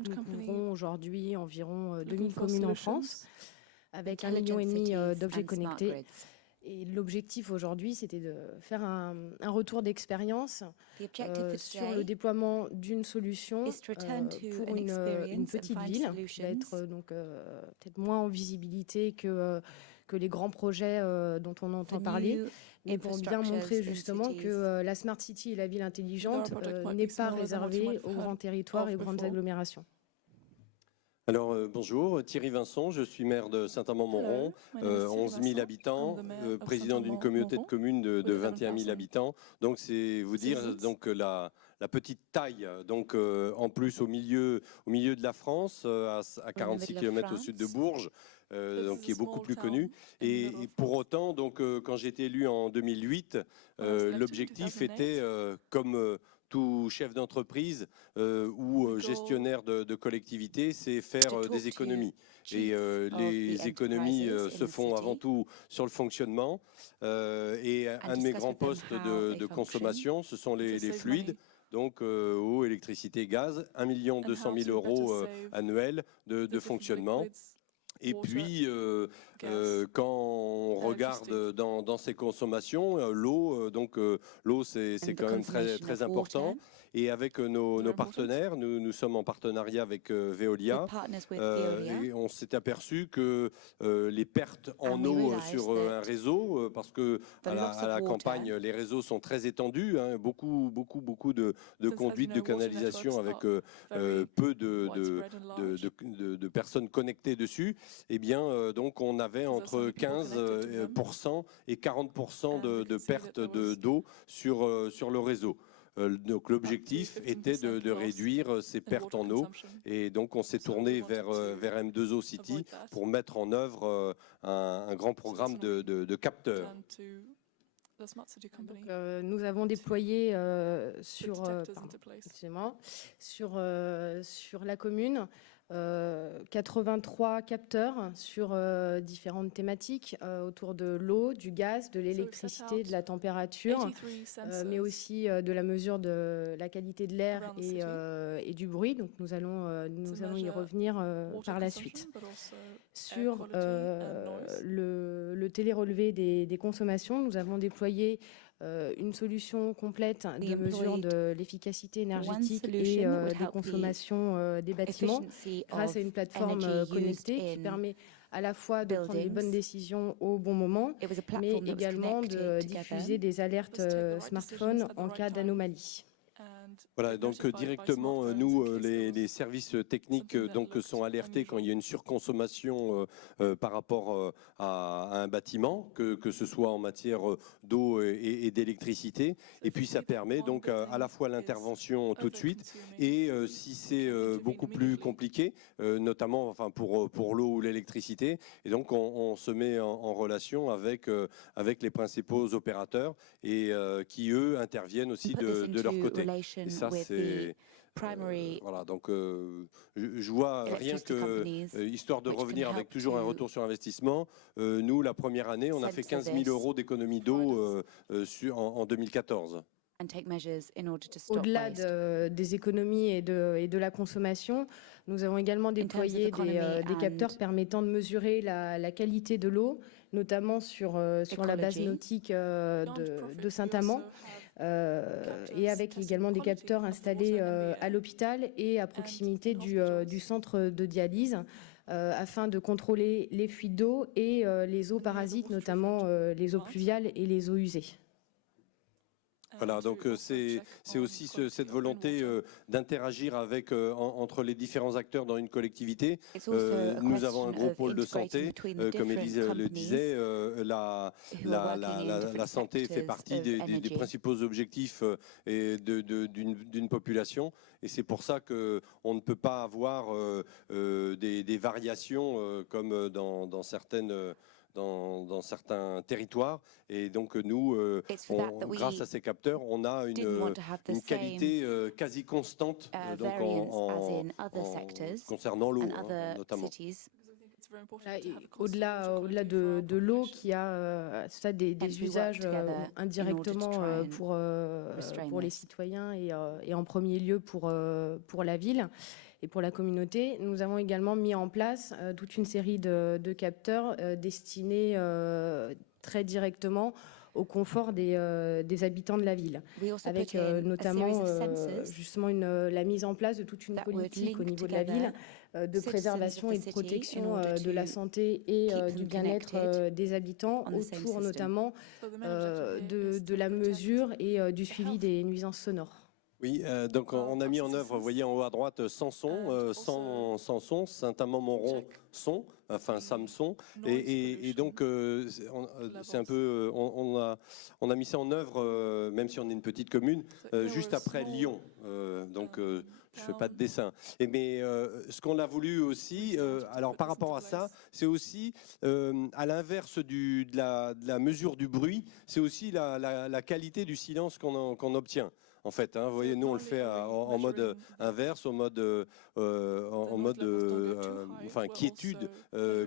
Nous couvrons aujourd'hui environ 2000 communes en France, avec 1,5 million d'objets connectés. Et l'objectif aujourd'hui, c'était de faire un retour d'expérience sur le déploiement d'une solution pour une petite ville qui va être donc peut-être moins en visibilité que les grands projets dont on entend parler, mais pour bien montrer justement que la Smart City et la ville intelligente n'est pas réservée aux grands territoires et aux grandes agglomérations. Alors bonjour, Thierry Vincent, je suis maire de Saint-Amand-Montrond, 11 000 habitants, président d'une communauté de communes de 21 000 habitants. Donc c'est vous dire donc la petite taille, donc en plus au milieu de la France, à 46 km au sud de Bourges. Donc qui est beaucoup plus connu. Et pour autant, donc quand j'ai été élu en 2008, l'objectif était comme tout chef d'entreprise ou gestionnaire de collectivité, c'est faire des économies. Et les économies se font avant tout sur le fonctionnement. Et un de mes grands postes de consommation, ce sont les fluides. Donc eau, électricité, gaz, 1 200 000 € annuels de fonctionnement. Et puis, quand on regarde dans ces consommations, l'eau, l'eau c'est quand même très important. Et avec nos partenaires, nous sommes en partenariat avec Veolia, et on s'est aperçu que les pertes en eau sur un réseau, parce que à la campagne, les réseaux sont très étendus, hein, beaucoup de conduites de canalisation avec peu de personnes connectées dessus. Eh bien, donc on avait entre 15% et 40% de pertes d'eau sur le réseau. Donc l'objectif était de réduire ces pertes en eau, et donc on s'est tourné vers M2O City pour mettre en œuvre un grand programme de capteurs. Donc, nous avons déployé sur la commune 83 capteurs sur différentes thématiques autour de l'eau, du gaz, de l'électricité, de la température, mais aussi de la mesure de la qualité de l'air et du bruit. Donc nous allons y revenir par la suite. Sur le télérelevé des consommations, nous avons déployé une solution complète de mesure de l'efficacité énergétique et des consommations des bâtiments grâce à une plateforme connectée qui permet à la fois de prendre les bonnes décisions au bon moment, mais également de diffuser des alertes smartphones en cas d'anomalie. Voilà, donc directement, nous, les services techniques donc, sont alertés quand il y a une surconsommation par rapport à un bâtiment, que ce soit en matière d'eau et d'électricité. Et puis ça permet donc à la fois l'intervention tout de suite, et si c'est beaucoup plus compliqué, notamment enfin, pour l'eau ou l'électricité, et donc on se met en relation avec les principaux opérateurs, et qui, eux, interviennent aussi de leur côté. Et ça, c'est voilà. Donc, je vois rien que histoire de revenir avec toujours un retour sur investissement. Nous, la première année, on a fait 15 000 € d'économie d'eau en 2014. Au-delà des économies et de la consommation, nous avons également déployé des capteurs permettant de mesurer la qualité de l'eau, notamment sur la base nautique de Saint-Amand, et avec également des capteurs installés à l'hôpital et à proximité du centre de dialyse, afin de contrôler les fuites d'eau et les eaux parasites, notamment les eaux pluviales et les eaux usées. Voilà, donc c'est aussi cette volonté d'interagir avec entre les différents acteurs dans une collectivité. Nous avons un gros pôle de santé, comme Élise le disait. La santé fait partie des principaux objectifs d'une population, et c'est pour ça qu'on ne peut pas avoir des variations comme dans certains territoires. Et donc nous, grâce à ces capteurs, on a une qualité quasi constante concernant l'eau, notamment. Au-delà de l'eau, qui a ça des usages indirectement pour les citoyens et en premier lieu pour la ville, Et pour la communauté, nous avons également mis en place toute une série de capteurs destinés très directement au confort des habitants de la ville, avec notamment justement la mise en place de toute une politique au niveau de la ville de préservation et de protection de la santé et du bien-être des habitants, autour notamment de la mesure et du suivi des nuisances sonores. Oui, donc on a mis en œuvre, vous voyez en haut à droite, Samson, Saint-Amand-Montrond, son, enfin Samson, et donc c'est un peu, on a mis ça en œuvre, même si on est une petite commune, juste après Lyon, donc je ne fais pas de dessin. Mais ce qu'on a voulu aussi, alors par rapport à ça, c'est aussi, à l'inverse de la mesure du bruit, c'est aussi la qualité du silence qu'on obtient. En fait, vous voyez, nous on le fait en mode inverse, en mode enfin quiétude,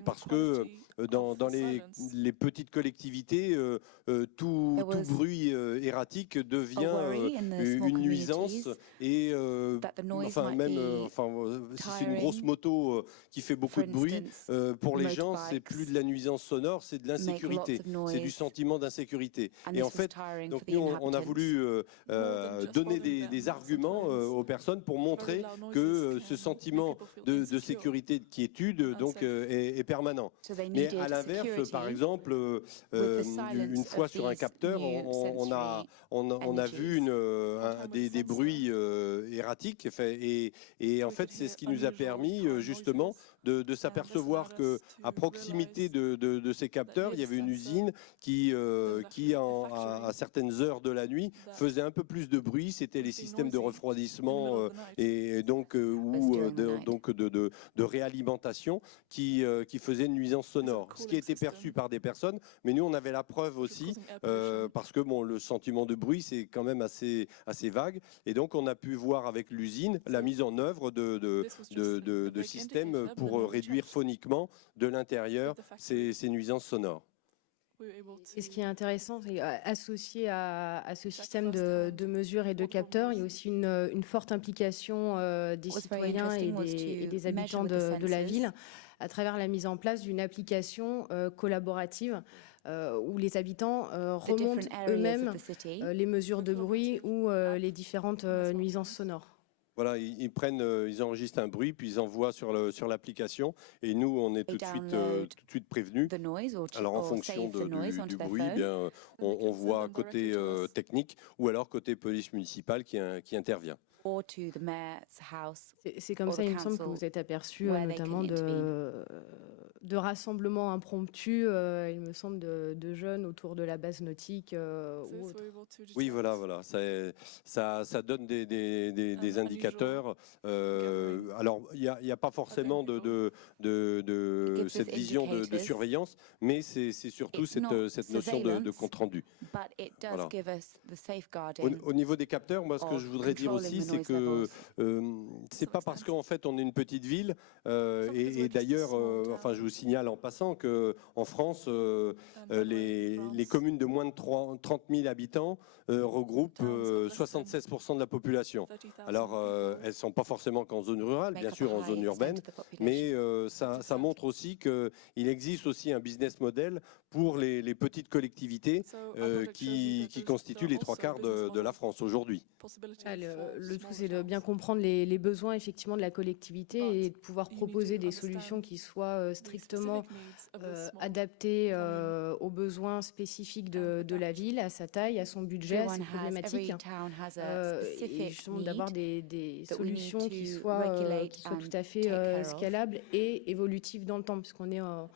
parce que dans les petites collectivités, tout bruit erratique devient une nuisance et enfin même si c'est une grosse moto qui fait beaucoup de bruit, pour les gens c'est plus de la nuisance sonore, c'est de l'insécurité, c'est du sentiment d'insécurité. Et en fait, donc nous on a voulu donner des arguments aux personnes pour montrer que ce sentiment de sécurité et de quiétude donc, est permanent. Mais à l'inverse, par exemple, une fois sur un capteur, on a vu des bruits erratiques et en fait c'est ce qui nous a permis justement de s'apercevoir qu'à proximité de ces capteurs, il y avait une usine qui à certaines heures de la nuit faisait un peu plus de bruit. C'était les systèmes de refroidissement et donc de réalimentation qui faisaient une nuisance sonore. Ce qui a été perçu par des personnes, mais nous on avait la preuve aussi parce que bon, le sentiment de bruit c'est quand même assez vague et donc on a pu voir avec l'usine la mise en œuvre de systèmes pour réduire phoniquement de l'intérieur ces nuisances sonores. Et ce qui est intéressant, c'est associé à ce système de mesures et de capteurs, il y a aussi une forte implication des citoyens et des habitants de la ville à travers la mise en place d'une application collaborative où les habitants remontent eux-mêmes les mesures de bruit ou les différentes nuisances sonores. Voilà, ils enregistrent un bruit, puis ils envoient sur l'application, et nous, on est tout de suite prévenus. Alors, en fonction du bruit, bien, on voit côté technique ou alors côté police municipale qui intervient. C'est comme ça, il me semble, que vous êtes aperçu notamment de rassemblements impromptus, il me semble, de jeunes autour de la base nautique ou autre. Oui, voilà, ça donne des indicateurs. Alors, il n'y a pas forcément de cette vision de surveillance, mais c'est surtout cette notion de compte-rendu. Voilà. Au niveau des capteurs, moi, ce que je voudrais dire aussi, c'est que c'est pas parce qu'en fait on est une petite ville et d'ailleurs, enfin je vous signale en passant que en France, les communes de moins de 30 000 habitants regroupent 76% de la population. Alors elles sont pas forcément qu'en zone rurale, bien sûr en zone urbaine, mais ça montre aussi qu'il existe aussi un business model pour les petites collectivités qui constituent les 3/4 de la France aujourd'hui. Le tout, c'est de bien comprendre les besoins effectivement de la collectivité et de pouvoir proposer des solutions qui soient strictement adaptées aux besoins spécifiques de la ville, à sa taille, à son budget, à ses problématiques, et justement d'avoir des solutions qui soient tout à fait scalables et évolutives dans le temps, puisqu'on est en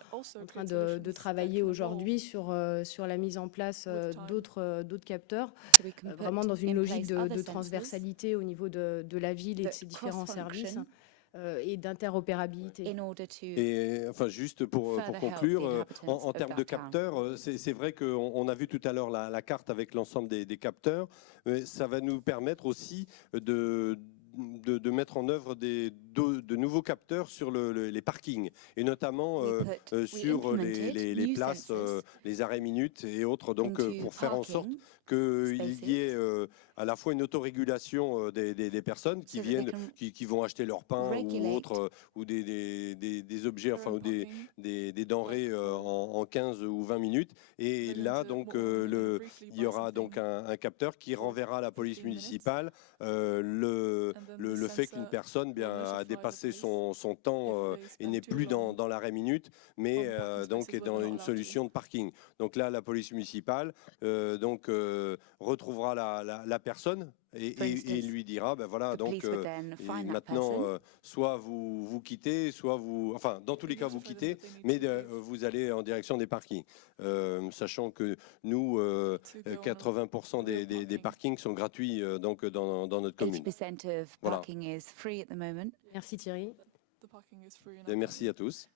train de travailler aujourd'hui sur la mise en place d'autres capteurs, vraiment dans une logique de transversalité au niveau de la ville et de ses différents services et d'interopérabilité. Et enfin, juste pour conclure, en termes de capteurs, c'est vrai qu'on a vu tout à l'heure la carte avec l'ensemble des capteurs. Ça va nous permettre aussi de mettre en œuvre de nouveaux capteurs sur les parkings, et notamment sur les places, les arrêts minutes et autres, donc pour faire en sorte qu'il y ait à la fois une autorégulation des personnes qui viennent, qui vont acheter leur pain ou autre, ou des objets, enfin, ou des denrées en 15 ou 20 minutes. Et là, donc, il y aura donc un capteur qui renverra à la police municipale le fait qu'une personne a dépassé son temps et n'est plus dans l'arrêt minute, mais donc est dans une solution de parking. Donc là, la police municipale retrouvera la personne et lui dira, ben voilà, donc maintenant, soit vous quittez, soit vous, enfin, dans tous les cas, vous quittez, mais vous allez en direction des parkings. Sachant que nous, 80% des parkings sont gratuits donc dans notre commune. Voilà. Merci Thierry. Et merci à tous.